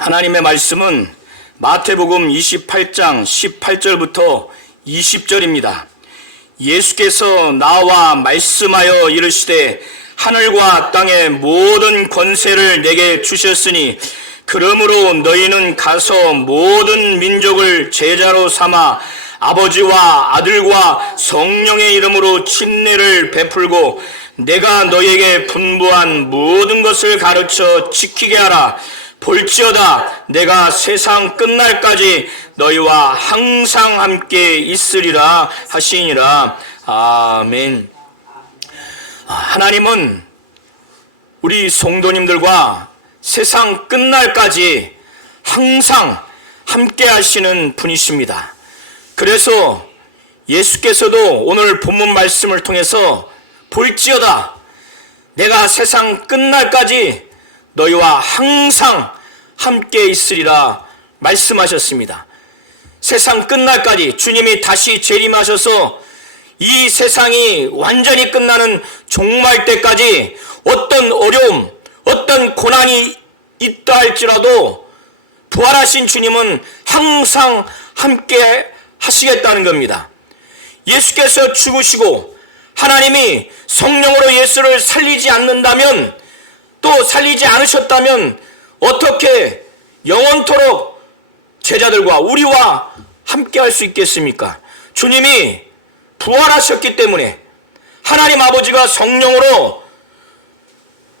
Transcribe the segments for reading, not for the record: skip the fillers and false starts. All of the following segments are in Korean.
하나님의 말씀은 마태복음 28장 18절부터 20절입니다. 예수께서 나와 말씀하여 이르시되 하늘과 땅의 모든 권세를 내게 주셨으니 그러므로 너희는 가서 모든 민족을 제자로 삼아 아버지와 아들과 성령의 이름으로 침례를 베풀고 내가 너희에게 분부한 모든 것을 가르쳐 지키게 하라. 볼지어다 내가 세상 끝날까지 너희와 항상 함께 있으리라 하시니라. 아멘. 하나님은 우리 성도님들과 세상 끝날까지 항상 함께 하시는 분이십니다. 그래서 예수께서도 오늘 본문 말씀을 통해서 볼지어다 내가 세상 끝날까지 너희와 항상 함께 있으리라 말씀하셨습니다. 세상 끝날까지 주님이 다시 재림하셔서 이 세상이 완전히 끝나는 종말 때까지 어떤 어려움, 어떤 고난이 있다 할지라도 부활하신 주님은 항상 함께 하시겠다는 겁니다. 예수께서 죽으시고 하나님이 성령으로 예수를 살리지 않는다면, 또 살리지 않으셨다면 어떻게 영원토록 제자들과 우리와 함께 할 수 있겠습니까? 주님이 부활하셨기 때문에 하나님 아버지가 성령으로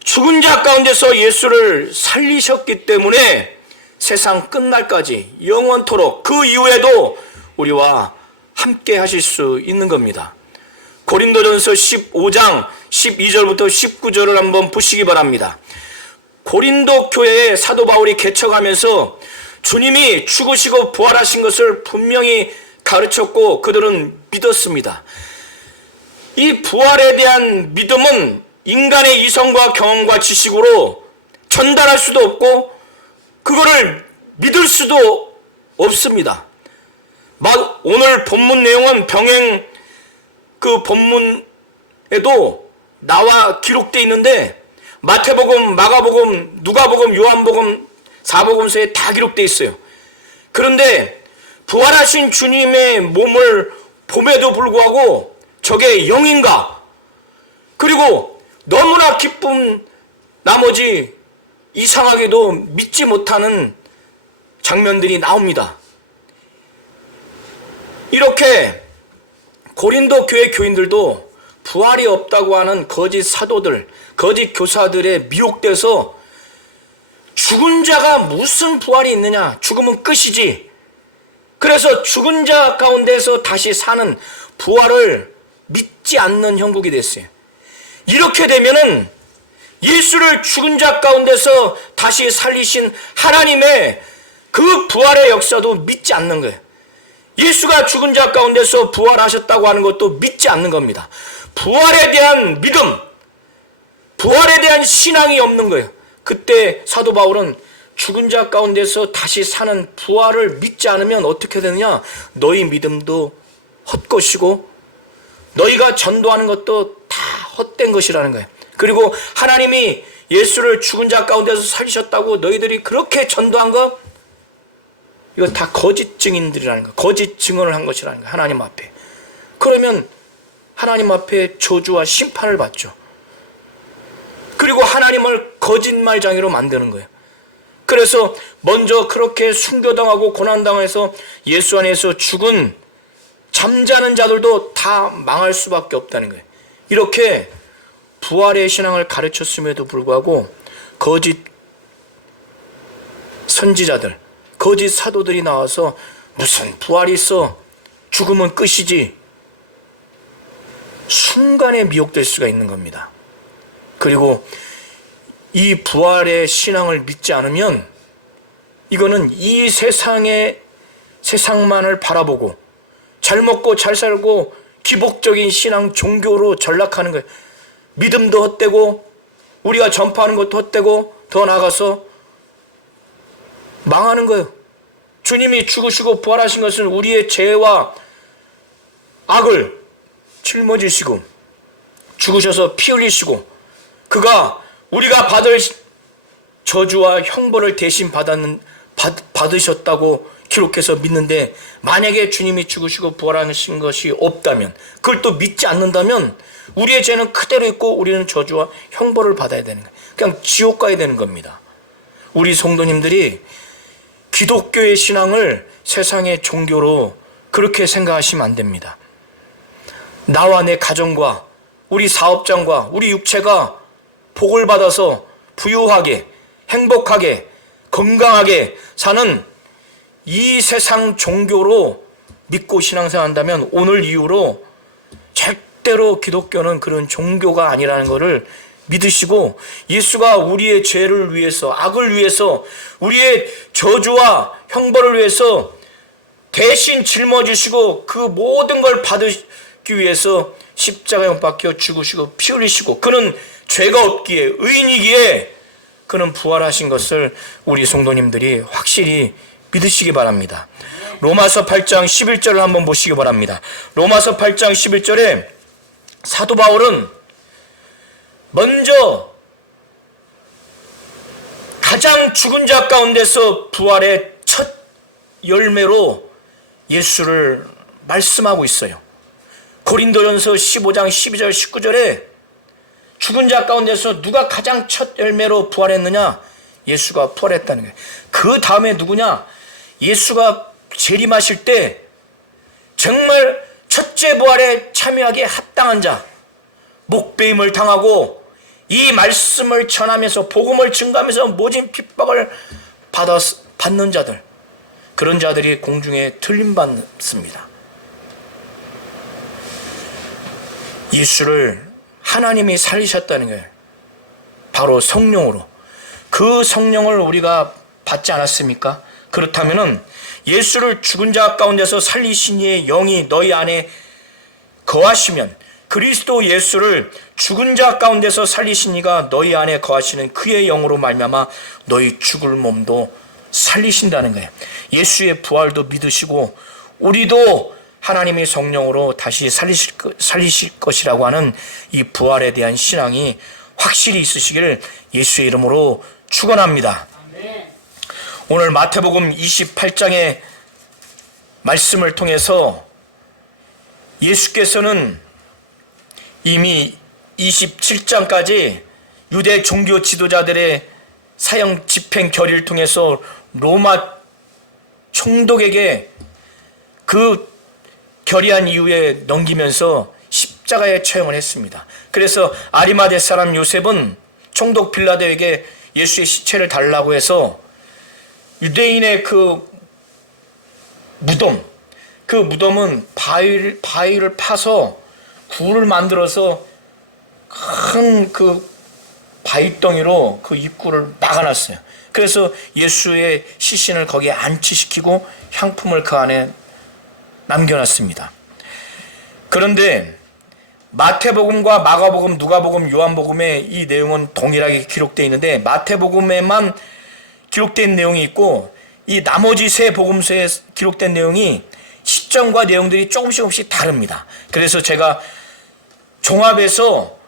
죽은 자 가운데서 예수를 살리셨기 때문에 세상 끝날까지 영원토록 그 이후에도 우리와 함께 하실 수 있는 겁니다. 고린도전서 15장 12절부터 19절을 한번 보시기 바랍니다. 고린도 교회에 사도 바울이 개척하면서 주님이 죽으시고 부활하신 것을 분명히 가르쳤고 그들은 믿었습니다. 이 부활에 대한 믿음은 인간의 이성과 경험과 지식으로 전달할 수도 없고 그거를 믿을 수도 없습니다. 오늘 본문 내용은 병행 그 본문에도 나와 기록되어 있는데 마태복음, 마가복음, 누가복음, 요한복음, 사복음서에 다 기록되어 있어요. 그런데 부활하신 주님의 몸을 봄에도 불구하고 저게 영인가? 그리고 너무나 기쁜 나머지 이상하게도 믿지 못하는 장면들이 나옵니다. 이렇게 고린도 교회 교인들도 부활이 없다고 하는 거짓 사도들, 거짓 교사들에 미혹돼서 죽은 자가 무슨 부활이 있느냐? 죽으면 끝이지. 그래서 죽은 자 가운데서 다시 사는 부활을 믿지 않는 형국이 됐어요. 이렇게 되면은 예수를 죽은 자 가운데서 다시 살리신 하나님의 그 부활의 역사도 믿지 않는 거예요. 예수가 죽은 자 가운데서 부활하셨다고 하는 것도 믿지 않는 겁니다. 부활에 대한 믿음, 부활에 대한 신앙이 없는 거예요. 그때 사도 바울은 죽은 자 가운데서 다시 사는 부활을 믿지 않으면 어떻게 되느냐? 너희 믿음도 헛것이고 너희가 전도하는 것도 다 헛된 것이라는 거예요. 그리고 하나님이 예수를 죽은 자 가운데서 살리셨다고 너희들이 그렇게 전도한 거, 이거 다 거짓 증인들이라는 거, 거짓 증언을 한 것이라는 거예요. 하나님 앞에. 그러면 하나님 앞에 저주와 심판을 받죠. 그리고 하나님을 거짓말장애로 만드는 거예요. 그래서 먼저 그렇게 순교당하고 고난당해서 예수 안에서 죽은 잠자는 자들도 다 망할 수밖에 없다는 거예요. 이렇게 부활의 신앙을 가르쳤음에도 불구하고 거짓 선지자들, 거짓 사도들이 나와서 무슨 부활이 있어, 죽으면 끝이지, 순간에 미혹될 수가 있는 겁니다. 그리고 이 부활의 신앙을 믿지 않으면 이거는 이 세상만을 바라보고 잘 먹고 잘 살고 기복적인 신앙 종교로 전락하는 거예요. 믿음도 헛되고 우리가 전파하는 것도 헛되고 더 나아가서 망하는 거예요. 주님이 죽으시고 부활하신 것은 우리의 죄와 악을 짊어지시고 죽으셔서 피 흘리시고 그가 우리가 받을 저주와 형벌을 대신 받으셨다고 기록해서 믿는데, 만약에 주님이 죽으시고 부활하신 것이 없다면, 그걸 또 믿지 않는다면 우리의 죄는 그대로 있고 우리는 저주와 형벌을 받아야 되는 거예요. 그냥 지옥 가야 되는 겁니다. 우리 성도님들이 기독교의 신앙을 세상의 종교로 그렇게 생각하시면 안 됩니다. 나와 내 가정과 우리 사업장과 우리 육체가 복을 받아서 부유하게, 행복하게, 건강하게 사는 이 세상 종교로 믿고 신앙생활한다면 오늘 이후로 절대로 기독교는 그런 종교가 아니라는 것을 믿으시고, 예수가 우리의 죄를 위해서, 악을 위해서, 우리의 저주와 형벌을 위해서 대신 짊어지시고 그 모든 걸 받으기 위해서 십자가에 못 박혀 죽으시고 피 흘리시고, 그는 죄가 없기에, 의인이기에 그는 부활하신 것을 우리 성도님들이 확실히 믿으시기 바랍니다. 로마서 8장 11절을 한번 보시기 바랍니다. 로마서 8장 11절에 사도 바울은 먼저 가장 죽은 자 가운데서 부활의 첫 열매로 예수를 말씀하고 있어요. 고린도전서 15장 12절 19절에 죽은 자 가운데서 누가 가장 첫 열매로 부활했느냐? 예수가 부활했다는 거예요. 그 다음에 누구냐? 예수가 재림하실 때 정말 첫째 부활에 참여하기에 합당한 자, 목배임을 당하고 이 말씀을 전하면서 복음을 증거하면서 모진 핍박을 받는 자들, 그런 자들이 공중에 틀림받습니다. 예수를 하나님이 살리셨다는 거예요. 바로 성령으로. 그 성령을 우리가 받지 않았습니까? 그렇다면은 예수를 죽은 자 가운데서 살리신 이의 영이 너희 안에 거하시면, 그리스도 예수를 죽은 자 가운데서 살리신 이가 너희 안에 거하시는 그의 영으로 말미암아 너희 죽을 몸도 살리신다는 거예요. 예수의 부활도 믿으시고 우리도 하나님의 성령으로 다시 살리실 것이라고 하는 이 부활에 대한 신앙이 확실히 있으시기를 예수의 이름으로 축원합니다. 오늘 마태복음 28장의 말씀을 통해서 예수께서는 이미 27장까지 유대 종교 지도자들의 사형 집행 결의를 통해서 로마 총독에게 그 결의한 이후에 넘기면서 십자가에 처형을 했습니다. 그래서 아리마대 사람 요셉은 총독 빌라도에게 예수의 시체를 달라고 해서 유대인의 그 무덤은 바위를 파서 굴을 만들어서 큰 그 바위덩이로 그 입구를 막아놨어요. 그래서 예수의 시신을 거기에 안치시키고 향품을 그 안에 남겨놨습니다. 그런데 마태복음과 마가복음, 누가복음, 요한복음에 이 내용은 동일하게 기록되어 있는데 마태복음에만 기록된 내용이 있고 이 나머지 세 복음서에 기록된 내용이 시점과 내용들이 조금씩 다릅니다. 그래서 제가 종합해서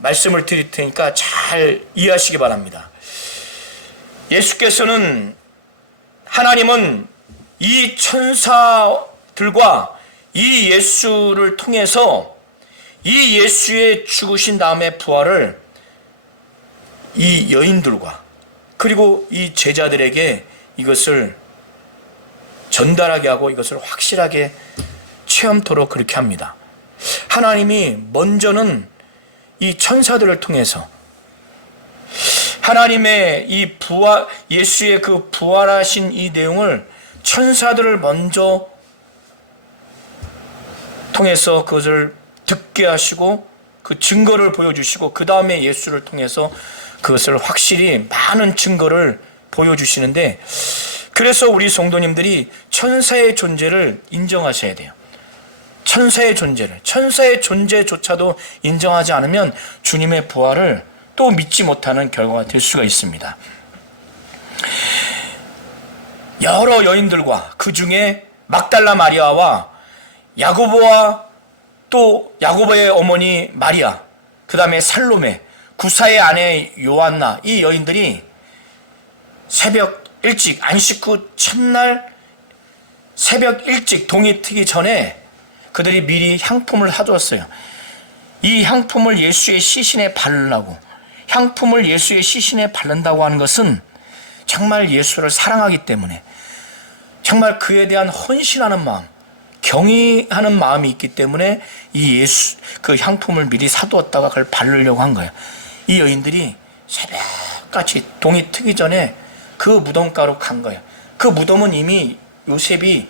말씀을 드릴 테니까 잘 이해하시기 바랍니다. 예수께서는, 하나님은 이 천사들과 이 예수를 통해서 이 예수의 죽으신 다음에 부활을 이 여인들과 그리고 이 제자들에게 이것을 전달하게 하고 이것을 확실하게 체험토록 그렇게 합니다. 하나님이 먼저는 이 천사들을 통해서 하나님의 이 부활, 예수의 그 부활하신 이 내용을 천사들을 먼저 통해서 그것을 듣게 하시고 그 증거를 보여주시고 그 다음에 예수를 통해서 그것을 확실히 많은 증거를 보여주시는데, 그래서 우리 성도님들이 천사의 존재를 인정하셔야 돼요. 천사의 존재조차도 인정하지 않으면 주님의 부활을 또 믿지 못하는 결과가 될 수가 있습니다. 여러 여인들과 그 중에 막달라 마리아와 야고보와 또 야고보의 어머니 마리아, 그 다음에 살로메, 구사의 아내 요한나, 이 여인들이 새벽 일찍 안식 후 첫날 새벽 일찍 동이 트기 전에 그들이 미리 향품을 사두었어요. 이 향품을 예수의 시신에 바르려고. 향품을 예수의 시신에 바른다고 하는 것은 정말 예수를 사랑하기 때문에, 정말 그에 대한 헌신하는 마음, 경의하는 마음이 있기 때문에 이 예수 그 향품을 미리 사두었다가 그걸 바르려고 한 거예요. 이 여인들이 새벽같이 동이 트기 전에 그 무덤가로 간 거예요. 그 무덤은 이미 요셉이,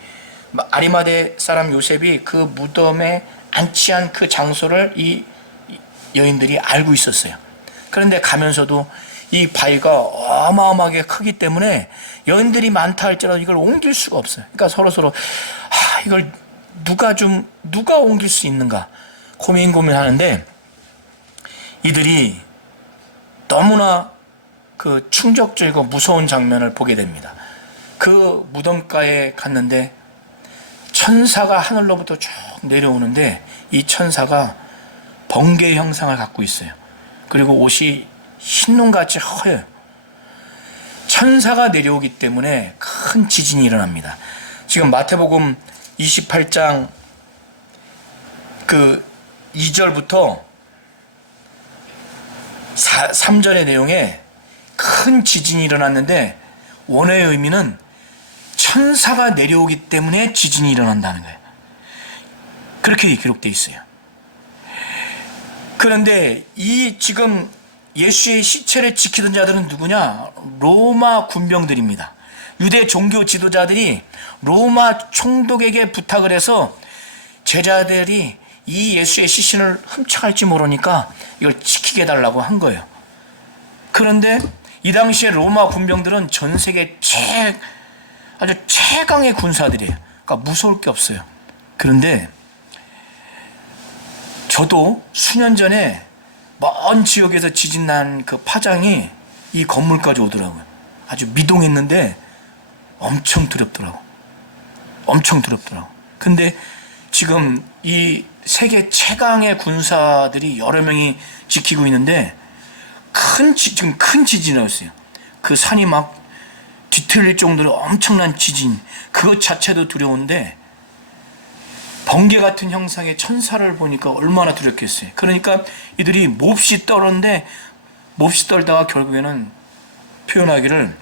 아리마대 사람 요셉이 그 무덤에 안치한 그 장소를 이 여인들이 알고 있었어요. 그런데 가면서도 이 바위가 어마어마하게 크기 때문에 여인들이 많다 할지라도 이걸 옮길 수가 없어요. 그러니까 서로서로 이걸 누가 옮길 수 있는가 고민하는데, 이들이 너무나 그 충격적이고 무서운 장면을 보게 됩니다. 그 무덤가에 갔는데 천사가 하늘로부터 쭉 내려오는데, 이 천사가 번개 형상을 갖고 있어요. 그리고 옷이 흰눈같이 허여요. 천사가 내려오기 때문에 큰 지진이 일어납니다. 지금 마태복음 28장 그 2절부터 3절의 내용에 큰 지진이 일어났는데, 원어의 의미는 천사가 내려오기 때문에 지진이 일어난다는 거예요. 그렇게 기록되어 있어요. 그런데 이 지금 예수의 시체를 지키던 자들은 누구냐? 로마 군병들입니다. 유대 종교 지도자들이 로마 총독에게 부탁을 해서 제자들이 이 예수의 시신을 훔쳐갈지 모르니까 이걸 지키게 해달라고 한 거예요. 그런데 이 당시에 로마 군병들은 전 세계 아주 최강의 군사들이에요. 그러니까 무서울 게 없어요. 그런데 저도 수년 전에 먼 지역에서 지진 난 그 파장이 이 건물까지 오더라고요. 아주 미동했는데 엄청 두렵더라고. 근데 지금 이 세계 최강의 군사들이 여러 명이 지키고 있는데 지금 큰 지진이 났어요. 그 산이 막 뒤틀릴 정도로 엄청난 지진, 그것 자체도 두려운데 번개 같은 형상의 천사를 보니까 얼마나 두렵겠어요. 그러니까 이들이 몹시 떨었는데, 몹시 떨다가 결국에는 표현하기를,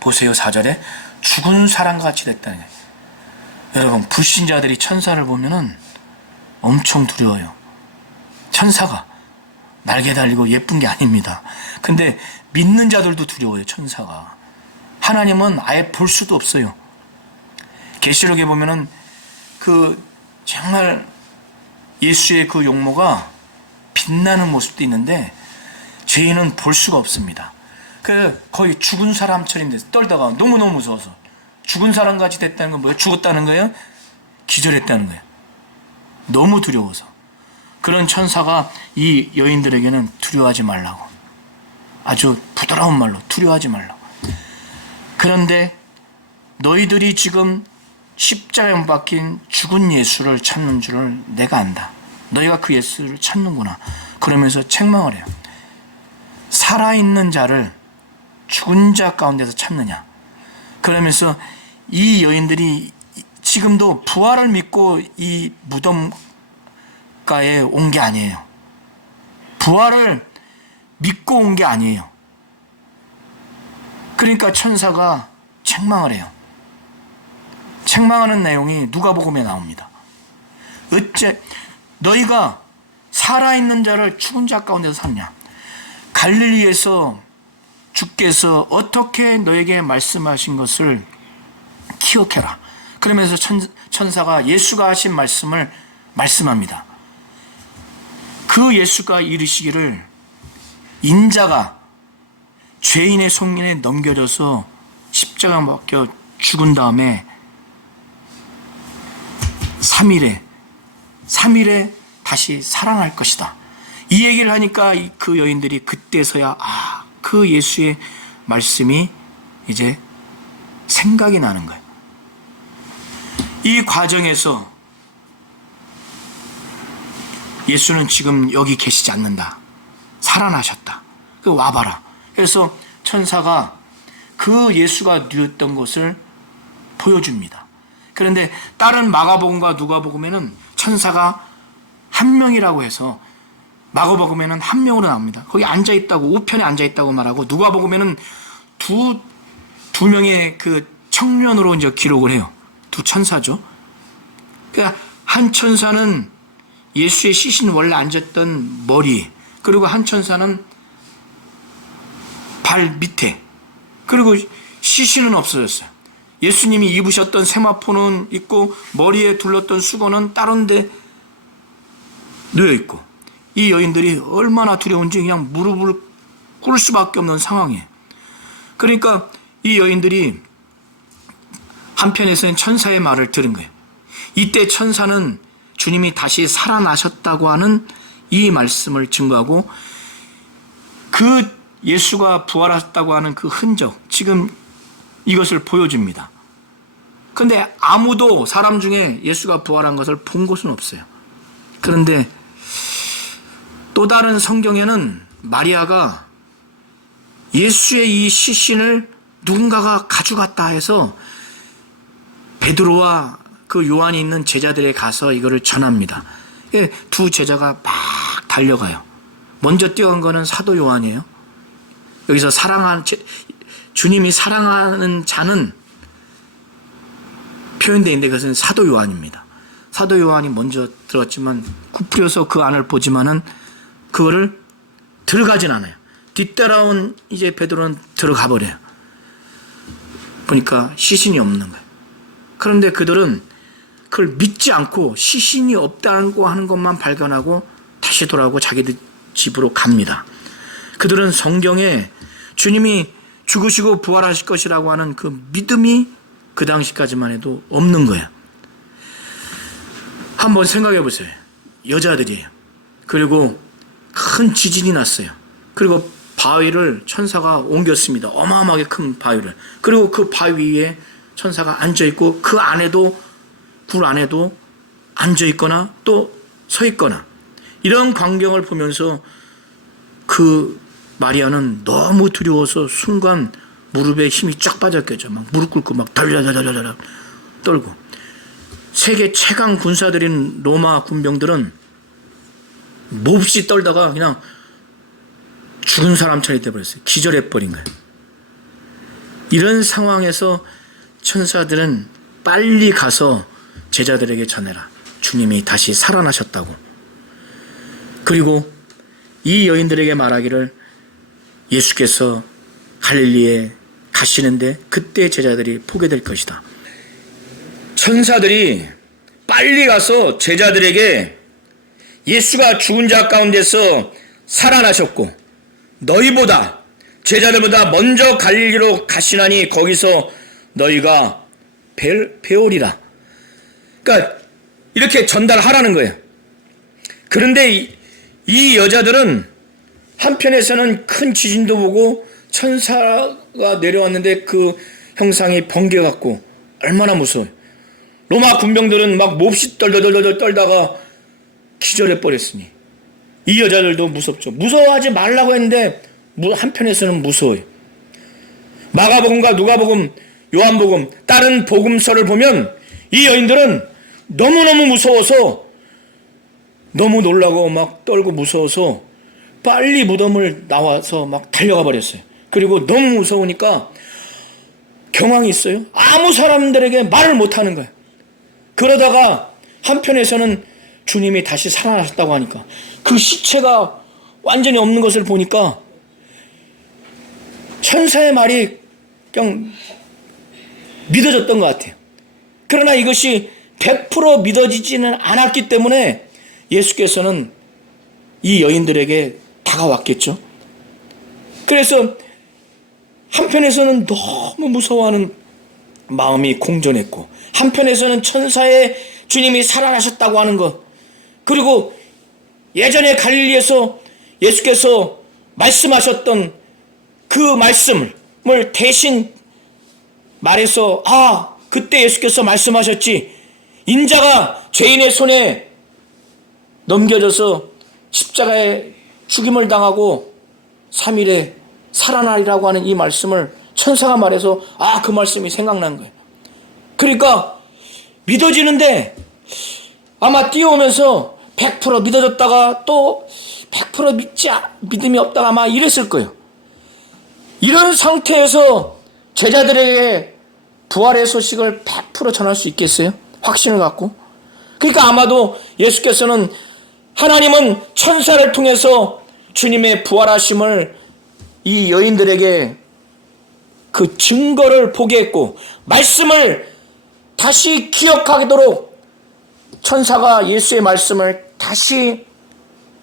보세요, 4절에 죽은 사람같이 됐다는 거예요. 여러분, 불신자들이 천사를 보면은 엄청 두려워요. 천사가 날개 달리고 예쁜 게 아닙니다. 근데 믿는 자들도 두려워요, 천사가. 하나님은 아예 볼 수도 없어요. 계시록에 보면은 정말 예수의 그 용모가 빛나는 모습도 있는데 죄인은 볼 수가 없습니다. 거의 죽은 사람처럼 떨다가 너무너무 무서워서 죽은 사람같이 됐다는 건 뭐예요? 죽었다는 거예요? 기절했다는 거예요. 너무 두려워서. 그런 천사가 이 여인들에게는 두려워하지 말라고, 아주 부드러운 말로 두려워하지 말라고. 그런데 너희들이 지금 십자가에 못 박힌 죽은 예수를 찾는 줄을 내가 안다. 너희가 그 예수를 찾는구나. 그러면서 책망을 해요. 살아있는 자를 죽은 자 가운데서 찾느냐. 그러면서 이 여인들이 지금도 부활을 믿고 이 무덤가에 온 게 아니에요. 부활을 믿고 온 게 아니에요. 그러니까 천사가 책망을 해요. 책망하는 내용이 누가복음에 나옵니다. 어째 너희가 살아있는 자를 죽은 자 가운데서 찾냐. 갈릴리에서 주께서 어떻게 너에게 말씀하신 것을 기억해라. 그러면서 천사가 예수가 하신 말씀을 말씀합니다. 그 예수가 이르시기를, 인자가 죄인의 손에 넘겨져서 십자가에 박혀 죽은 다음에 3일에 다시 살아날 것이다. 이 얘기를 하니까 그 여인들이 그때서야 그 예수의 말씀이 이제 생각이 나는 거예요. 이 과정에서 예수는 지금 여기 계시지 않는다. 살아나셨다. 와봐라. 그래서 천사가 그 예수가 누렸던 것을 보여줍니다. 그런데 다른 마가복음과 누가복음에는 천사가 한 명이라고 해서 마가복음에는 한 명으로 나옵니다. 거기 앉아있다고, 우편에 앉아있다고 말하고, 누가복음에는 두 명의 그 청년으로 이제 기록을 해요. 두 천사죠. 그러니까 한 천사는 예수의 시신 원래 앉았던 머리, 그리고 한 천사는 발 밑에, 그리고 시신은 없어졌어요. 예수님이 입으셨던 세마포는 있고 머리에 둘렀던 수건은 다른 데 놓여 있고, 이 여인들이 얼마나 두려운지 그냥 무릎을 꿇을 수밖에 없는 상황이에요. 그러니까 이 여인들이 한편에서는 천사의 말을 들은 거예요. 이때 천사는 주님이 다시 살아나셨다고 하는 이 말씀을 증거하고, 그 예수가 부활하셨다고 하는 그 흔적, 지금 이것을 보여줍니다. 그런데 아무도 사람 중에 예수가 부활한 것을 본 것은 없어요. 그런데 또 다른 성경에는 마리아가 예수의 이 시신을 누군가가 가져갔다 해서 베드로와 그 요한이 있는 제자들에 가서 이거를 전합니다. 두 제자가 막 달려가요. 먼저 뛰어간 거는 사도 요한이에요. 여기서 주님이 사랑하는 자는 표현되어 있는데 그것은 사도 요한입니다. 사도 요한이 먼저 들어갔지만 굽부려서 그 안을 보지만은 그거를 들어가진 않아요. 뒤따라온 이제 베드로는 들어가 버려요. 보니까 시신이 없는 거예요. 그런데 그들은 그걸 믿지 않고 시신이 없다고 하는 것만 발견하고 다시 돌아오고 자기들 집으로 갑니다. 그들은 성경에 주님이 죽으시고 부활하실 것이라고 하는 그 믿음이 그 당시까지만 해도 없는 거예요. 한번 생각해 보세요. 여자들이에요. 그리고 큰 지진이 났어요. 그리고 바위를 천사가 옮겼습니다. 어마어마하게 큰 바위를. 그리고 그 바위 위에 천사가 앉아있고 그 안에도, 굴 안에도 앉아있거나 또 서있거나, 이런 광경을 보면서 그 마리아는 너무 두려워서 순간 무릎에 힘이 쫙 빠졌겠죠. 막 무릎 꿇고 막 덜덜덜덜덜 떨고. 세계 최강 군사들인 로마 군병들은 몹시 떨다가 그냥 죽은 사람처럼 돼버렸어요. 기절해버린 거예요. 이런 상황에서 천사들은 빨리 가서 제자들에게 전해라. 주님이 다시 살아나셨다고. 그리고 이 여인들에게 말하기를 예수께서 갈릴리에 가시는데 그때 제자들이 포기될 것이다. 천사들이 빨리 가서 제자들에게 예수가 죽은 자 가운데서 살아나셨고 너희보다, 제자들보다 먼저 갈릴리로 가시나니 거기서 너희가 배우리라. 그러니까 이렇게 전달하라는 거예요. 그런데 이 여자들은 한편에서는 큰 지진도 보고 천사가 내려왔는데 그 형상이 번개같고 얼마나 무서워요. 로마 군병들은 막 몹시 떨덜덜덜 떨다가 기절해버렸으니 이 여자들도 무섭죠. 무서워하지 말라고 했는데 한편에서는 무서워요. 마가복음과 누가복음, 요한복음, 다른 복음서를 보면 이 여인들은 너무너무 무서워서, 너무 놀라고 막 떨고 무서워서 빨리 무덤을 나와서 막 달려가 버렸어요. 그리고 너무 무서우니까 경황이 있어요. 아무 사람들에게 말을 못하는 거예요. 그러다가 한편에서는 주님이 다시 살아나셨다고 하니까 그 시체가 완전히 없는 것을 보니까 천사의 말이 그냥 믿어졌던 것 같아요. 그러나 이것이 100% 믿어지지는 않았기 때문에 예수께서는 이 여인들에게 다가왔겠죠. 그래서 한편에서는 너무 무서워하는 마음이 공존했고, 한편에서는 천사의 주님이 살아나셨다고 하는 것, 그리고 예전에 갈릴리에서 예수께서 말씀하셨던 그 말씀을 대신 말해서, 그때 예수께서 말씀하셨지, 인자가 죄인의 손에 넘겨져서 십자가에 죽임을 당하고 3일에 살아나리라고 하는 이 말씀을 천사가 말해서 그 말씀이 생각난 거예요. 그러니까 믿어지는데 아마 뛰어오면서 100% 믿어졌다가 또 100% 믿음이 없다가 아마 이랬을 거예요. 이런 상태에서 제자들에게 부활의 소식을 100% 전할 수 있겠어요? 확신을 갖고. 그러니까 아마도 예수께서는 하나님은 천사를 통해서 주님의 부활하심을 이 여인들에게 그 증거를 보게 했고 말씀을 다시 기억하도록 천사가 예수의 말씀을 다시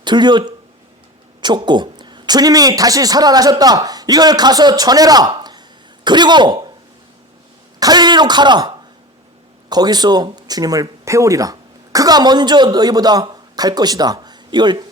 들려줬고 주님이 다시 살아나셨다. 이걸 가서 전해라. 그리고 갈릴리로 가라. 거기서 주님을 배우리라. 그가 먼저 너희보다 갈 것이다. 이걸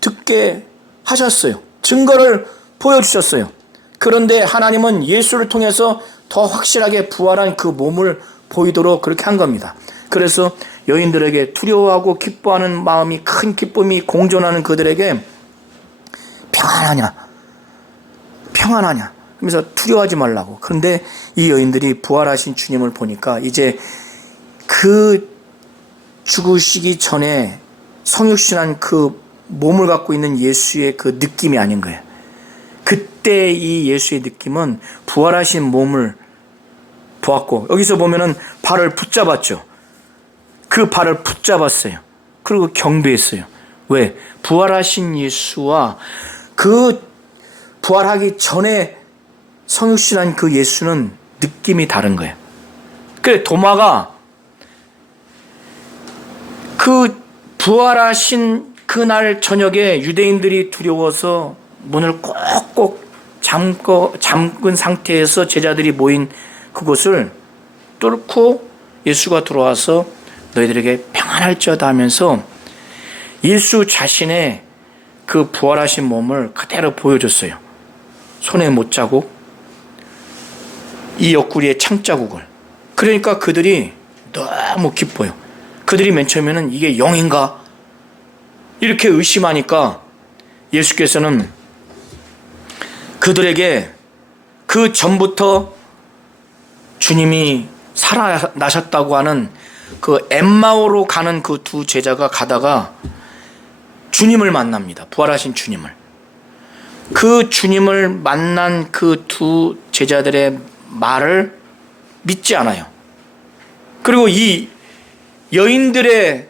듣게 하셨어요. 증거를 보여주셨어요. 그런데 하나님은 예수를 통해서 더 확실하게 부활한 그 몸을 보이도록 그렇게 한 겁니다. 그래서 여인들에게 두려워하고 기뻐하는 마음이 큰 기쁨이 공존하는 그들에게 평안하냐 그러면서 두려워하지 말라고. 그런데 이 여인들이 부활하신 주님을 보니까 이제 그 죽으시기 전에 성육신한 그 몸을 갖고 있는 예수의 그 느낌이 아닌 거예요. 그때 이 예수의 느낌은 부활하신 몸을 보았고 여기서 보면은 발을 붙잡았죠. 그 발을 붙잡았어요. 그리고 경배했어요. 왜? 부활하신 예수와 그 부활하기 전에 성육신한 그 예수는 느낌이 다른 거예요. 그래 도마가 그 부활하신 그날 저녁에 유대인들이 두려워서 문을 꼭꼭 잠근 상태에서 제자들이 모인 그곳을 뚫고 예수가 들어와서 너희들에게 평안할지어다 하면서 예수 자신의 그 부활하신 몸을 그대로 보여줬어요. 손에 못자국, 이 옆구리에 창자국을. 그러니까 그들이 너무 기뻐요. 그들이 맨 처음에는 이게 영인가? 이렇게 의심하니까 예수께서는 그들에게 그 전부터 주님이 살아나셨다고 하는 그 엠마오로 가는 그 두 제자가 가다가 주님을 만납니다. 부활하신 주님을. 그 주님을 만난 그 두 제자들의 말을 믿지 않아요. 그리고 이 여인들의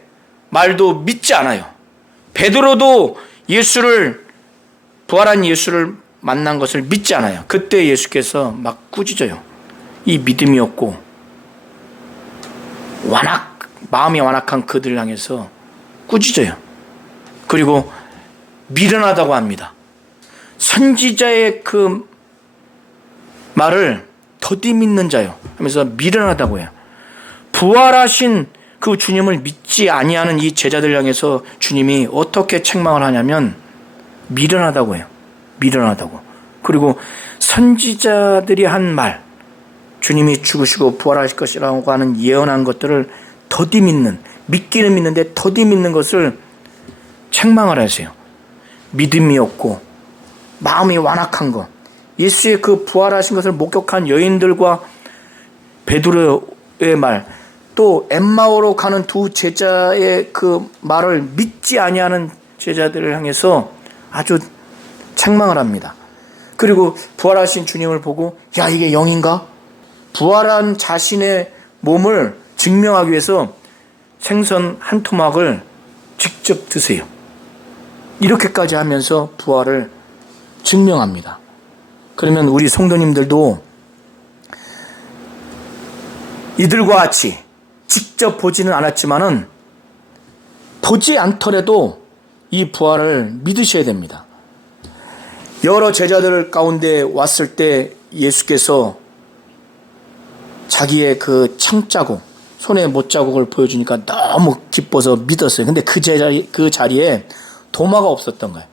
말도 믿지 않아요. 베드로도 부활한 예수를 만난 것을 믿지 않아요. 그때 예수께서 막 꾸짖어요. 이 믿음이 없고 마음이 완악한 그들을 향해서 꾸짖어요. 그리고 미련하다고 합니다. 선지자의 그 말을 더디 믿는 자요 하면서 미련하다고 해요. 부활하신 그 주님을 믿지 아니하는 이 제자들 향해서 주님이 어떻게 책망을 하냐면 미련하다고 해요. 미련하다고. 그리고 선지자들이 한 말, 주님이 죽으시고 부활하실 것이라고 하는 예언한 것들을 더디 믿기는 믿는데 더디 믿는 것을 책망을 하세요. 믿음이 없고 마음이 완악한 것. 예수의 그 부활하신 것을 목격한 여인들과 베드로의 말, 또 엠마오로 가는 두 제자의 그 말을 믿지 아니하는 제자들을 향해서 아주 책망을 합니다. 그리고 부활하신 주님을 보고 야 이게 영인가? 부활한 자신의 몸을 증명하기 위해서 생선 한 토막을 직접 드세요. 이렇게까지 하면서 부활을 증명합니다. 그러면 우리 성도님들도 이들과 같이 직접 보지는 않았지만은 보지 않더라도 이 부활을 믿으셔야 됩니다. 여러 제자들 가운데 왔을 때 예수께서 자기의 그 창자국, 손에 못자국을 보여주니까 너무 기뻐서 믿었어요. 근데 그 자리에 도마가 없었던 거예요.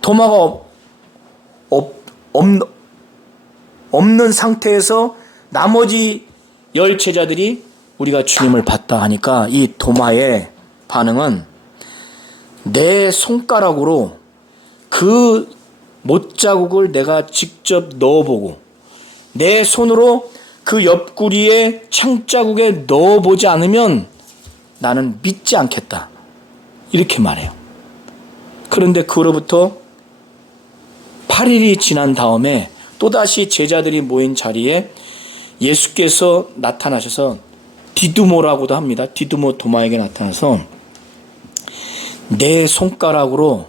도마가 없는 상태에서 나머지 10 제자들이 우리가 주님을 봤다 하니까 이 도마의 반응은 내 손가락으로 그 못자국을 내가 직접 넣어보고 내 손으로 그 옆구리에 창자국에 넣어보지 않으면 나는 믿지 않겠다. 이렇게 말해요. 그런데 그로부터 8일이 지난 다음에 또다시 제자들이 모인 자리에 예수께서 나타나셔서 디두모라고도 합니다. 디두모 도마에게 나타나서 내 손가락으로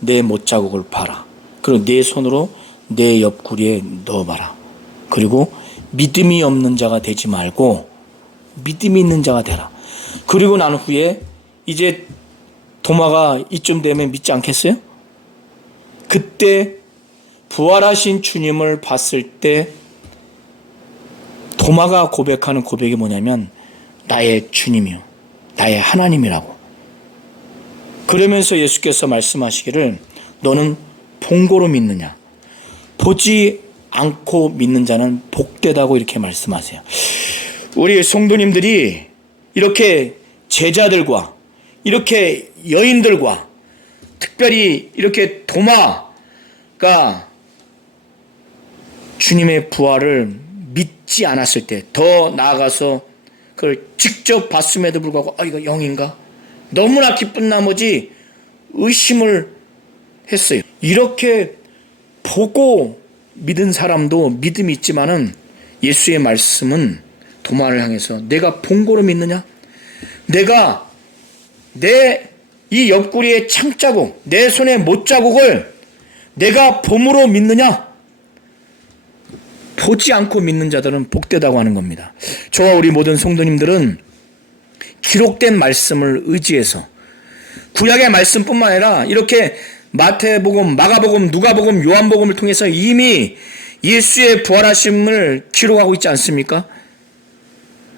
내 못자국을 봐라. 그리고 내 손으로 내 옆구리에 넣어봐라. 그리고 믿음이 없는 자가 되지 말고 믿음이 있는 자가 되라. 그리고 난 후에 이제 도마가 이쯤 되면 믿지 않겠어요? 그때 부활하신 주님을 봤을 때 도마가 고백하는 고백이 뭐냐면 나의 주님이요 나의 하나님이라고. 그러면서 예수께서 말씀하시기를 너는 본고로 믿느냐 보지 않고 믿는 자는 복되다고 이렇게 말씀하세요. 우리 성도님들이 이렇게 제자들과 이렇게 여인들과 특별히 이렇게 도마가 주님의 부활을 믿지 않았을 때 더 나아가서 그걸 직접 봤음에도 불구하고 이거 영인가? 너무나 기쁜 나머지 의심을 했어요. 이렇게 보고 믿은 사람도 믿음이 있지만은 예수의 말씀은 도마를 향해서 내가 본고로 믿느냐? 내가 내 이 옆구리의 창자국, 내 손의 못자국을 내가 봄으로 믿느냐? 보지 않고 믿는 자들은 복되다고 하는 겁니다. 저와 우리 모든 성도님들은 기록된 말씀을 의지해서 구약의 말씀뿐만 아니라 이렇게 마태복음, 마가복음, 누가복음, 요한복음을 통해서 이미 예수의 부활하심을 기록하고 있지 않습니까?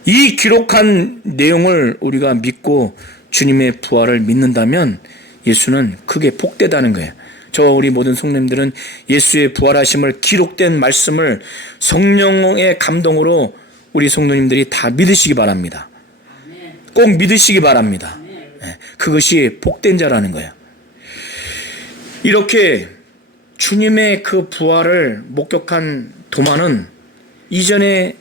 이 기록한 내용을 우리가 믿고 주님의 부활을 믿는다면 예수는 크게 복되다는 거예요. 저와 우리 모든 성도님들은 예수의 부활하심을 기록된 말씀을 성령의 감동으로 우리 성도님들이 다 믿으시기 바랍니다. 꼭 믿으시기 바랍니다. 그것이 복된 자라는 거예요. 이렇게 주님의 그 부활을 목격한 도마는 이전에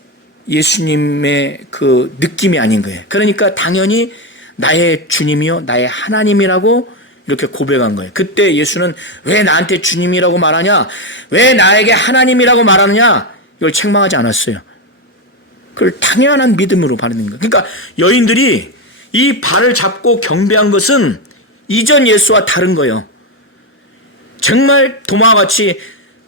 예수님의 그 느낌이 아닌 거예요. 그러니까 당연히 나의 주님이요 나의 하나님이라고 이렇게 고백한 거예요. 그때 예수는 왜 나한테 주님이라고 말하냐? 왜 나에게 하나님이라고 말하느냐? 이걸 책망하지 않았어요. 그걸 당연한 믿음으로 받는 거예요. 그러니까 여인들이 이 발을 잡고 경배한 것은 이전 예수와 다른 거예요. 정말 도마와 같이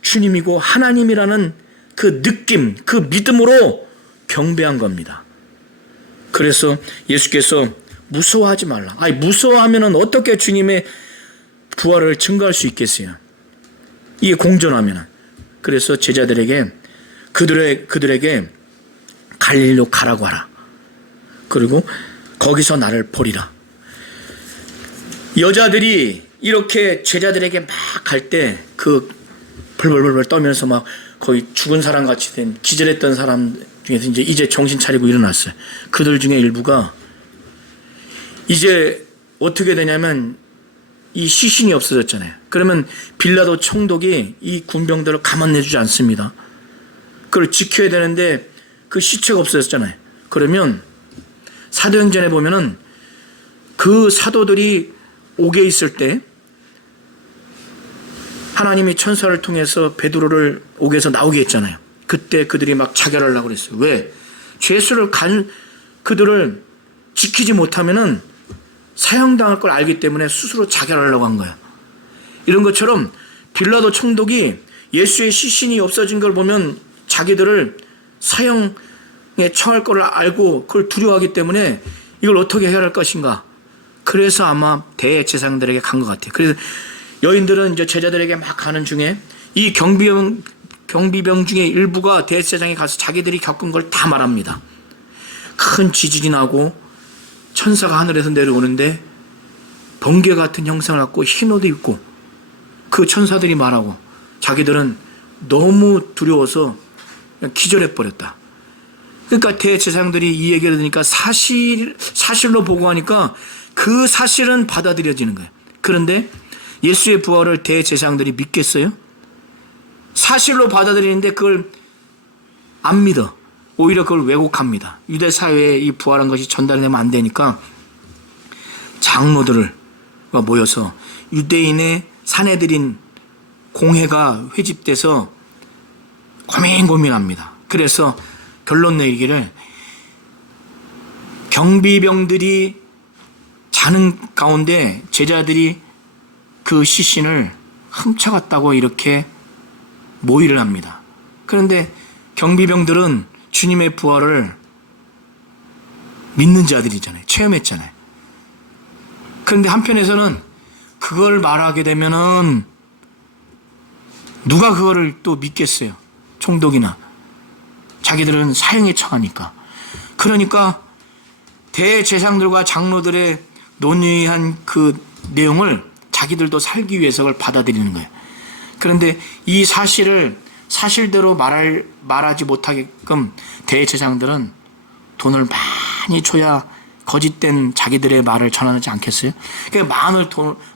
주님이고 하나님이라는 그 느낌, 그 믿음으로 경배한 겁니다. 그래서 예수께서 무서워하지 말라. 무서워하면은 어떻게 주님의 부활을 증거할 수 있겠어요? 이게 공존하면은. 그래서 제자들에게 그들에게 갈릴리로 가라고 하라. 그리고 거기서 나를 보리라. 여자들이 이렇게 제자들에게 막 갈 때 그 벌벌벌 떨면서 막 거의 죽은 사람 같이 된 기절했던 사람 중에서 이제 정신 차리고 일어났어요. 그들 중에 일부가 이제 어떻게 되냐면 이 시신이 없어졌잖아요. 그러면 빌라도 총독이 이 군병들을 가만 내주지 않습니다. 그걸 지켜야 되는데 그 시체가 없어졌잖아요. 그러면 사도행전에 보면은 그 사도들이 옥에 있을 때 하나님이 천사를 통해서 베드로를 옥에서 나오게 했잖아요. 그때 그들이 막 자결하려고 그랬어요. 왜? 죄수를 그들을 지키지 못하면은 사형당할 걸 알기 때문에 스스로 자결하려고 한 거야. 이런 것처럼 빌라도 총독이 예수의 시신이 없어진 걸 보면 자기들을 사형에 처할 걸 알고 그걸 두려워하기 때문에 이걸 어떻게 해야 할 것인가. 그래서 아마 대제사장들에게 간 것 같아요. 그래서 여인들은 이제 제자들에게 막 가는 중에 이 경비병 중에 일부가 대제사장에 가서 자기들이 겪은 걸 다 말합니다. 큰 지진이 나고 천사가 하늘에서 내려오는데 번개 같은 형상을 갖고 흰 옷을 입고 그 천사들이 말하고 자기들은 너무 두려워서 그냥 기절해버렸다. 그러니까 대제사장들이 이 얘기를 들으니까 사실로 보고하니까 그 사실은 받아들여지는 거예요. 그런데 예수의 부활을 대제사장들이 믿겠어요? 사실로 받아들이는데 그걸 안 믿어. 오히려 그걸 왜곡합니다. 유대 사회에 이 부활한 것이 전달되면 안 되니까 장로들을 모여서 유대인의 사내들인 공회가 회집돼서 고민합니다. 그래서 결론 내리기를 경비병들이 자는 가운데 제자들이 그 시신을 훔쳐갔다고 이렇게 모의를 합니다. 그런데 경비병들은 주님의 부활을 믿는 자들이잖아요. 체험했잖아요. 그런데 한편에서는 그걸 말하게 되면은 누가 그거를 또 믿겠어요? 총독이나. 자기들은 사형에 처하니까. 그러니까 대제사장들과 장로들의 논의한 그 내용을 자기들도 살기 위해서 그걸 받아들이는 거예요. 그런데 이 사실을 사실대로 말하지 못하게끔 대제사장들은 돈을 많이 줘야 거짓된 자기들의 말을 전하지 않겠어요? 그러니까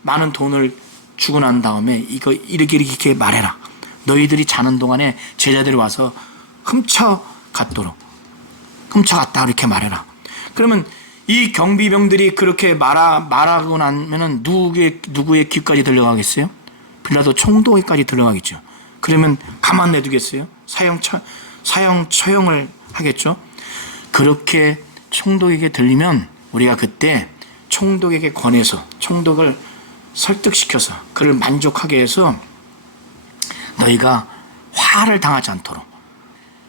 많은 돈을 주고 난 다음에 이렇게 말해라. 너희들이 자는 동안에 제자들이 와서 훔쳐갔다 이렇게 말해라. 그러면 이 경비병들이 그렇게 말하고 나면은 누구의 귀까지 들려가겠어요? 빌라도 총독에까지 들려가겠죠. 그러면 가만 내두겠어요? 처형을 하겠죠. 그렇게 총독에게 들리면 우리가 그때 총독에게 권해서 총독을 설득시켜서 그를 만족하게 해서 너희가 화를 당하지 않도록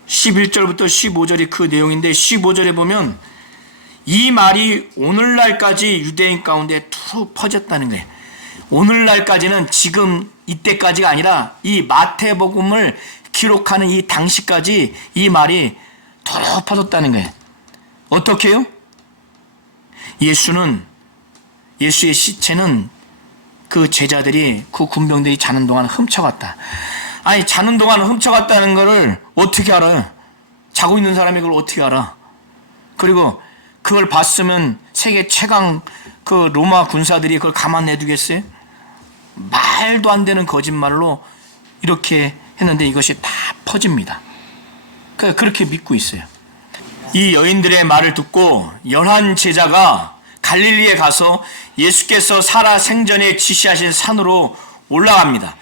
11절부터 15절이 그 내용인데 15절에 보면 이 말이 오늘날까지 유대인 가운데 툭 퍼졌다는 거예요. 오늘날까지는 지금 이때까지가 아니라 이 마태복음을 기록하는 이 당시까지 이 말이 툭 퍼졌다는 거예요. 어떻게 해요? 예수의 시체는 그 제자들이 그 군병들이 자는 동안 훔쳐갔다. 아니 자는 동안 훔쳐갔다는 거를 어떻게 알아요? 자고 있는 사람이 그걸 어떻게 알아? 그리고 그걸 봤으면 세계 최강 그 로마 군사들이 그걸 가만 내두겠어요? 말도 안 되는 거짓말로 이렇게 했는데 이것이 다 퍼집니다. 그렇게 믿고 있어요. 이 여인들의 말을 듣고 11 제자가 갈릴리에 가서 예수께서 살아 생전에 지시하신 산으로 올라갑니다.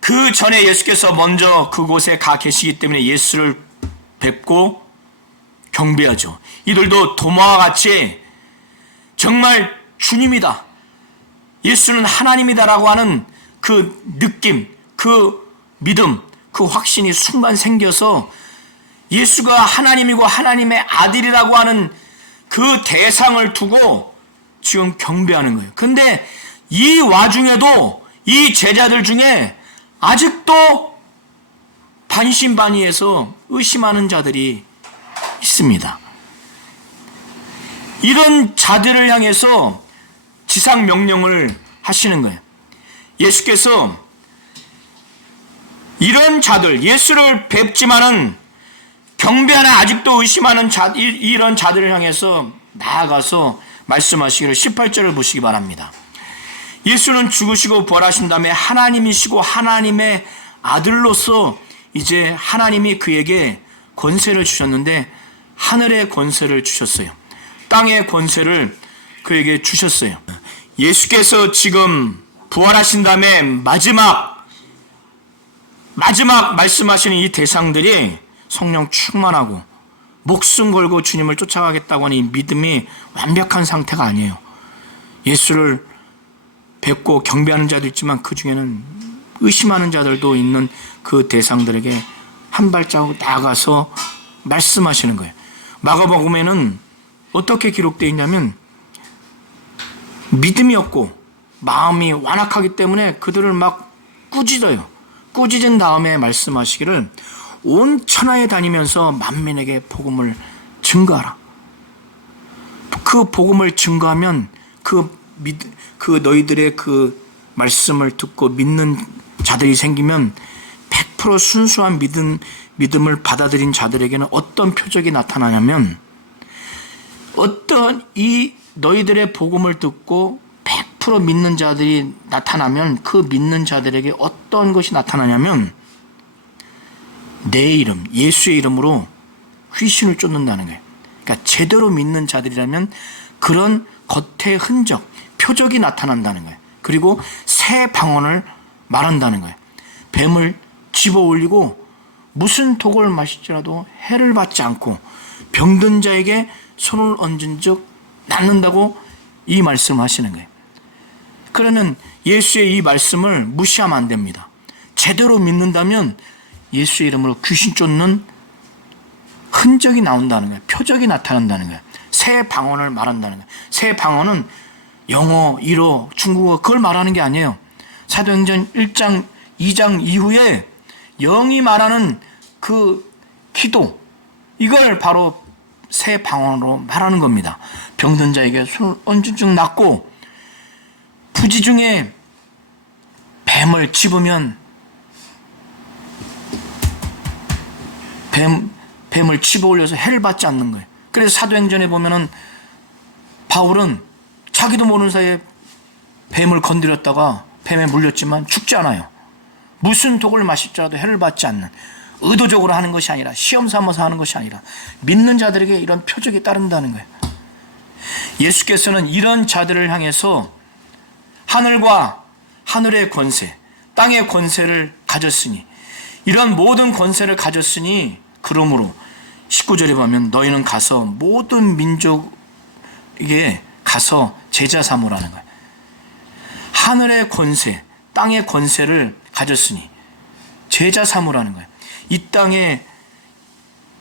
그 전에 예수께서 먼저 그곳에 가 계시기 때문에 예수를 뵙고 경배하죠. 이들도 도마와 같이 정말 주님이다, 예수는 하나님이다라고 하는 그 느낌, 그 믿음, 그 확신이 순간 생겨서 예수가 하나님이고 하나님의 아들이라고 하는 그 대상을 두고 지금 경배하는 거예요. 근데 이 와중에도 이 제자들 중에 아직도 반신반의해서 의심하는 자들이 있습니다. 이런 자들을 향해서 지상 명령을 하시는 거예요. 예수께서 이런 자들, 예수를 뵙지만은 경배하는 아직도 의심하는 이런 자들을 향해서 나아가서 말씀하시기를 18절을 보시기 바랍니다. 예수는 죽으시고 부활하신 다음에 하나님이시고 하나님의 아들로서 이제 하나님이 그에게 권세를 주셨는데 하늘의 권세를 주셨어요. 땅의 권세를 그에게 주셨어요. 예수께서 지금 부활하신 다음에 마지막 말씀하시는 이 대상들이 성령 충만하고 목숨 걸고 주님을 쫓아가겠다고 하는 이 믿음이 완벽한 상태가 아니에요. 예수를 뵙고 경배하는 자도 있지만 그 중에는 의심하는 자들도 있는 그 대상들에게 한 발자국 나아가서 말씀하시는 거예요. 마가복음에는 어떻게 기록되어 있냐면 믿음이 없고 마음이 완악하기 때문에 그들을 막 꾸짖어요. 꾸짖은 다음에 말씀하시기를 온 천하에 다니면서 만민에게 복음을 증거하라. 그 복음을 증거하면 그 너희들의 그 말씀을 듣고 믿는 자들이 생기면 100% 순수한 믿음을 받아들인 자들에게는 어떤 표적이 나타나냐면 어떤 이 너희들의 복음을 듣고 100% 믿는 자들이 나타나면 그 믿는 자들에게 어떤 것이 나타나냐면 내 이름, 예수의 이름으로 귀신을 쫓는다는 거예요. 그러니까 제대로 믿는 자들이라면 그런 겉의 흔적, 표적이 나타난다는 거예요. 그리고 새 방언을 말한다는 거예요. 뱀을 집어 올리고 무슨 독을 마실지라도 해를 받지 않고 병든 자에게 손을 얹은 즉 낫는다고 이 말씀을 하시는 거예요. 그러면 예수의 이 말씀을 무시하면 안 됩니다. 제대로 믿는다면 예수의 이름으로 귀신 쫓는 흔적이 나온다는 거예요. 표적이 나타난다는 거예요. 새 방언을 말한다는 거예요. 새 방언은 영어, 일어, 중국어 그걸 말하는 게 아니에요. 사도행전 1장, 2장 이후에 영이 말하는 그 기도, 이걸 바로 새 방언으로 말하는 겁니다. 병든 자에게 손을 얹은 즉 낫고, 부지 중에 뱀을 집으면 뱀을 집어 올려서 해를 받지 않는 거예요. 그래서 사도행전에 보면은 바울은 자기도 모르는 사이에 뱀을 건드렸다가 뱀에 물렸지만 죽지 않아요. 무슨 독을 마실지라도 해를 받지 않는, 의도적으로 하는 것이 아니라 시험 삼아서 하는 것이 아니라 믿는 자들에게 이런 표적이 따른다는 거예요. 예수께서는 이런 자들을 향해서 하늘과 하늘의 권세, 땅의 권세를 가졌으니, 이런 모든 권세를 가졌으니 그러므로 19절에 보면 너희는 가서 모든 민족에게 가서 제자 삼으라는 거예요. 하늘의 권세, 땅의 권세를 가졌으니 제자 삼으라는 거예요. 이 땅에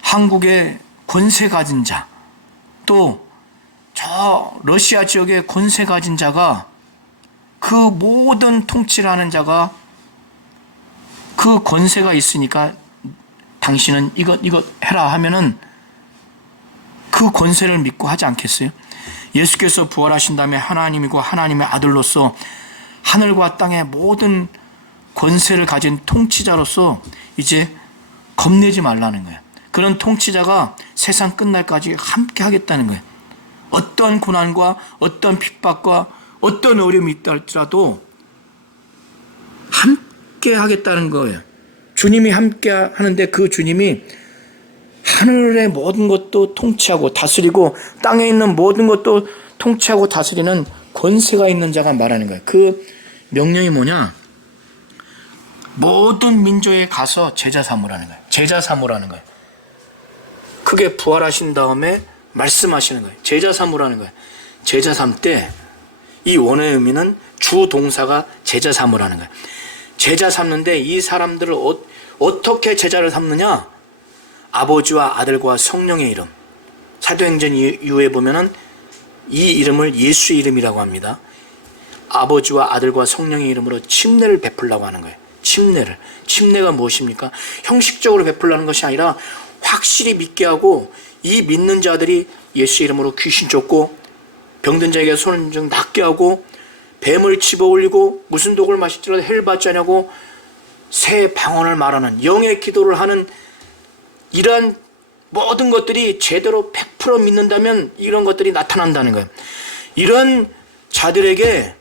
한국의 권세 가진 자, 또 저 러시아 지역의 권세 가진 자가, 그 모든 통치를 하는 자가 그 권세가 있으니까 당신은 이것 해라 하면은 그 권세를 믿고 하지 않겠어요? 예수께서 부활하신 다음에 하나님이고 하나님의 아들로서 하늘과 땅의 모든 권세를 가진 통치자로서 이제 겁내지 말라는 거예요. 그런 통치자가 세상 끝날까지 함께 하겠다는 거예요. 어떤 고난과 어떤 핍박과 어떤 어려움이 있다 할지라도 함께 하겠다는 거예요. 주님이 함께 하는데 그 주님이 하늘의 모든 것도 통치하고 다스리고 땅에 있는 모든 것도 통치하고 다스리는 권세가 있는 자가 말하는 거예요. 그 명령이 뭐냐? 모든 민족에 가서 제자 삼으라는 거예요. 제자 삼으라는 거예요. 그게 부활하신 다음에 말씀하시는 거예요. 제자 삼으라는 거예요. 제자 삼 때 이 원어의 의미는 주 동사가 제자 삼으라는 거예요. 제자 삼는데 이 사람들을 어떻게 제자를 삼느냐? 아버지와 아들과 성령의 이름. 사도행전 이후에 보면은 이 이름을 예수의 이름이라고 합니다. 아버지와 아들과 성령의 이름으로 침례를 베풀라고 하는 거예요. 침례가 무엇입니까? 형식적으로 베풀라는 것이 아니라 확실히 믿게 하고, 이 믿는 자들이 예수의 이름으로 귀신 쫓고 병든 자에게 손을 좀 낫게 하고 뱀을 집어 올리고 무슨 독을 마실지라도 해를 받지 않냐고 새 방언을 말하는, 영의 기도를 하는, 이러한 모든 것들이 제대로 100% 믿는다면 이런 것들이 나타난다는 거예요. 이런 자들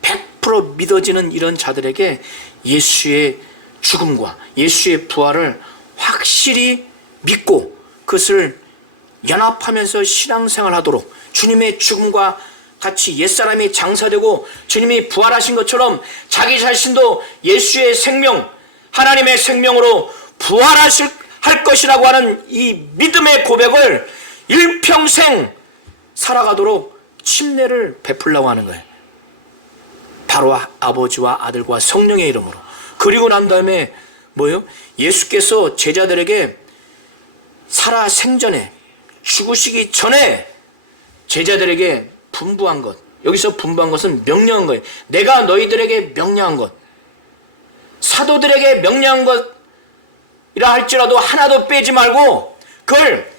100% 믿어지는 이런 자들에게 예수의 죽음과 예수의 부활을 확실히 믿고 그것을 연합하면서 신앙생활 하도록, 주님의 죽음과 같이 옛사람이 장사되고 주님이 부활하신 것처럼 자기 자신도 예수의 생명, 하나님의 생명으로 부활할 것이라고 하는 이 믿음의 고백을 일평생 살아가도록 침례를 베풀려고 하는 거예요. 바로 아버지와 아들과 성령의 이름으로. 그리고 난 다음에 뭐예요? 예수께서 제자들에게 살아 생전에, 죽으시기 전에 제자들에게 분부한 것, 여기서 분부한 것은 명령한 거예요. 내가 너희들에게 명령한 것, 사도들에게 명령한 것이라 할지라도 하나도 빼지 말고 그걸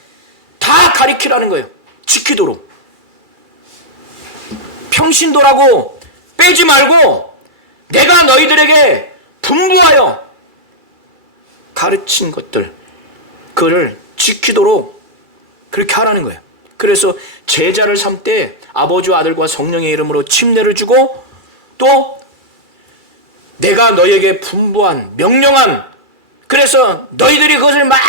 다 가리키라는 거예요. 지키도록. 평신도라고 빼지 말고 내가 너희들에게 분부하여 가르친 것들, 그거를 지키도록 그렇게 하라는 거예요. 그래서 제자를 삼때 아버지와 아들과 성령의 이름으로 침례를 주고, 또 내가 너에게 분부한 명령한, 그래서 너희들이 그것을 막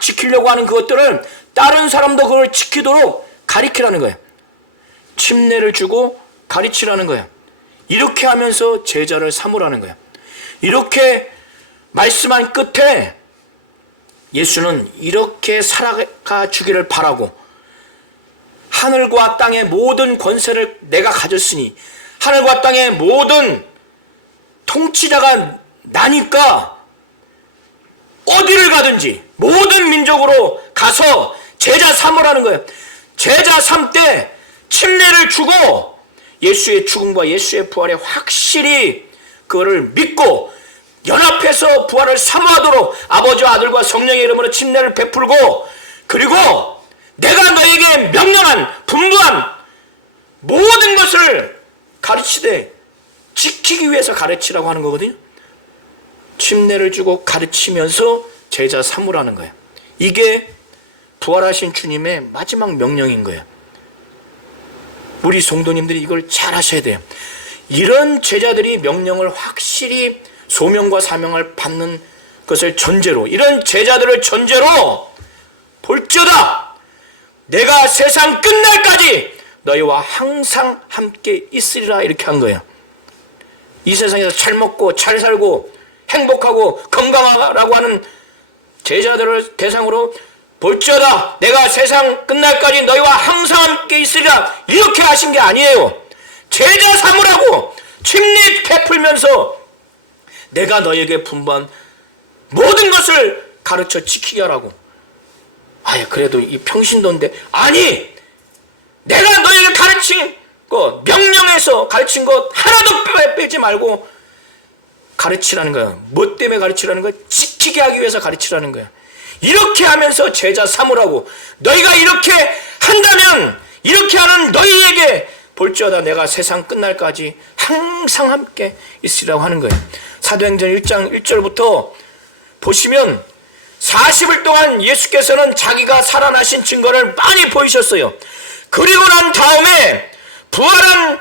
지키려고 하는 그것들을 다른 사람도 그걸 지키도록 가르치라는 거예요. 침례를 주고 가르치라는 거예요. 이렇게 하면서 제자를 삼으라는 거예요. 이렇게 말씀한 끝에 예수는 이렇게 살아가 주기를 바라고, 하늘과 땅의 모든 권세를 내가 가졌으니, 하늘과 땅의 모든 통치자가 나니까 어디를 가든지 모든 민족으로 가서 제자 삼으라는 거예요. 제자 삼 때 침례를 주고 예수의 죽음과 예수의 부활에 확실히 그거를 믿고 연합해서 부활을 사모하도록 아버지와 아들과 성령의 이름으로 침례를 베풀고, 그리고 내가 너에게 명령한 분부한 모든 것을 가르치되 지키기 위해서 가르치라고 하는 거거든요. 침례를 주고 가르치면서 제자 삼으라는 거예요. 이게 부활하신 주님의 마지막 명령인 거예요. 우리 성도님들이 이걸 잘 하셔야 돼요. 이런 제자들이 명령을 확실히 소명과 사명을 받는 것을 전제로, 이런 제자들을 전제로 볼지어다 내가 세상 끝날까지 너희와 항상 함께 있으리라, 이렇게 한 거예요. 이 세상에서 잘 먹고 잘 살고 행복하고 건강하라고 하는 제자들을 대상으로 볼지어다 내가 세상 끝날까지 너희와 항상 함께 있으리라, 이렇게 하신 게 아니에요. 제자 삼으라고 침례 베풀면서 내가 너에게 분부한 모든 것을 가르쳐 지키게 하라고. 그래도 이 평신도인데, 아니, 내가 너에게 가르친 것, 명령해서 가르친 것 하나도 빼지 말고 가르치라는 거야. 뭐 때문에 가르치라는 거야? 지키게 하기 위해서 가르치라는 거야. 이렇게 하면서 제자 삼으라고. 너희가 이렇게 한다면, 이렇게 하는 너희에게 볼지어다 내가 세상 끝날까지 항상 함께 있으리라고 하는 거예요. 사도행전 1장 1절부터 보시면 40일 동안 예수께서는 자기가 살아나신 증거를 많이 보이셨어요. 그리고 난 다음에 부활한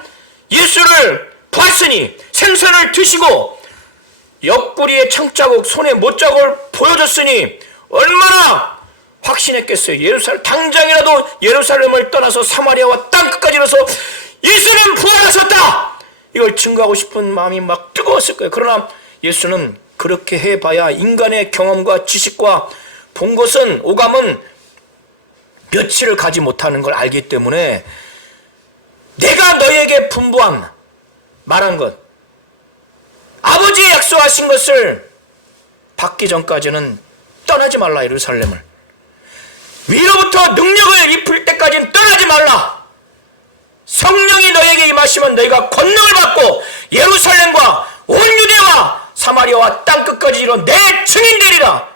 예수를 보았으니 생선을 드시고 옆구리에 창자국, 손에 못자국을 보여줬으니 얼마나 확신했겠어요. 당장이라도 예루살렘을 떠나서 사마리아와 땅끝까지 이르러서 예수는 부활하셨다, 이걸 증거하고 싶은 마음이 막 뜨거웠을 거예요. 그러나 예수는 그렇게 해봐야 인간의 경험과 지식과 본 것은, 오감은 며칠을 가지 못하는 걸 알기 때문에 내가 너에게 분부한 말한 것, 아버지의 약속하신 것을 받기 전까지는 떠나지 말라. 예루살렘을 위로부터 능력을 입을 때까지는 떠나지 말라. 성령이 너에게 임하시면 너희가 권능을 받고 예루살렘과 온 유대와 사마리아와 땅끝까지 이뤄 내 증인 되리라.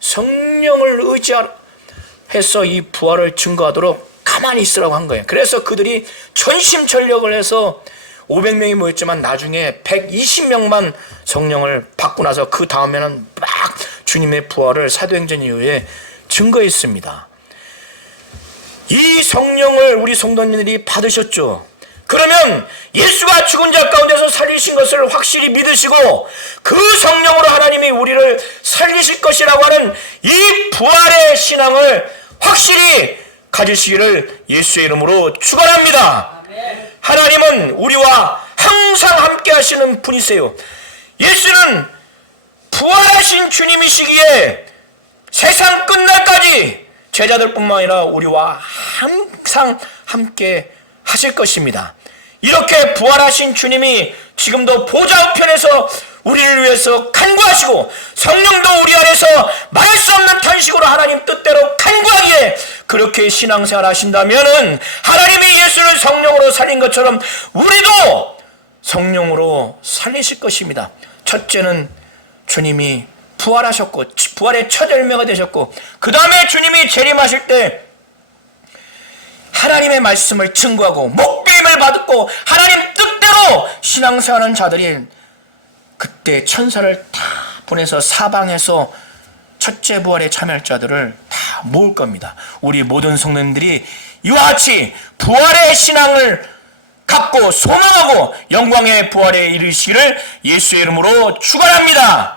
성령을 의지해서 이 부활을 증거하도록 가만히 있으라고 한 거예요. 그래서 그들이 전심전력을 해서 500명이 모였지만 나중에 120명만 성령을 받고 나서 그 다음에는 막 주님의 부활을 사도행전 이후에 증거했습니다. 이 성령을 우리 성도님들이 받으셨죠. 그러면 예수가 죽은 자 가운데서 살리신 것을 확실히 믿으시고 그 성령으로 하나님이 우리를 살리실 것이라고 하는 이 부활의 신앙을 확실히 가지시기를 예수의 이름으로 축원합니다. 하나님은 우리와 항상 함께 하시는 분이세요. 예수는 부활하신 주님이시기에 세상 끝날까지 제자들뿐만 아니라 우리와 항상 함께 하실 것입니다. 이렇게 부활하신 주님이 지금도 보좌 우편에서 우리를 위해서 간구하시고 성령도 우리 안에서 말할 수 없는 탄식으로 하나님 뜻대로 간구하기에 그렇게 신앙생활 하신다면 하나님이 예수를 성령으로 살린 것처럼 우리도 성령으로 살리실 것입니다. 첫째는 주님이 부활하셨고 부활의 첫 열매가 되셨고 그 다음에 주님이 재림하실 때 하나님의 말씀을 증거하고 목배임을 받고 하나님 뜻대로 신앙생활하는 자들이 그때 천사를 다 보내서 사방에서 첫째 부활에 참여할 자들을 다 모을 겁니다. 우리 모든 성도님들이 이와 같이 부활의 신앙을 갖고 소망하고 영광의 부활에 이르시기를 예수의 이름으로 축원합니다.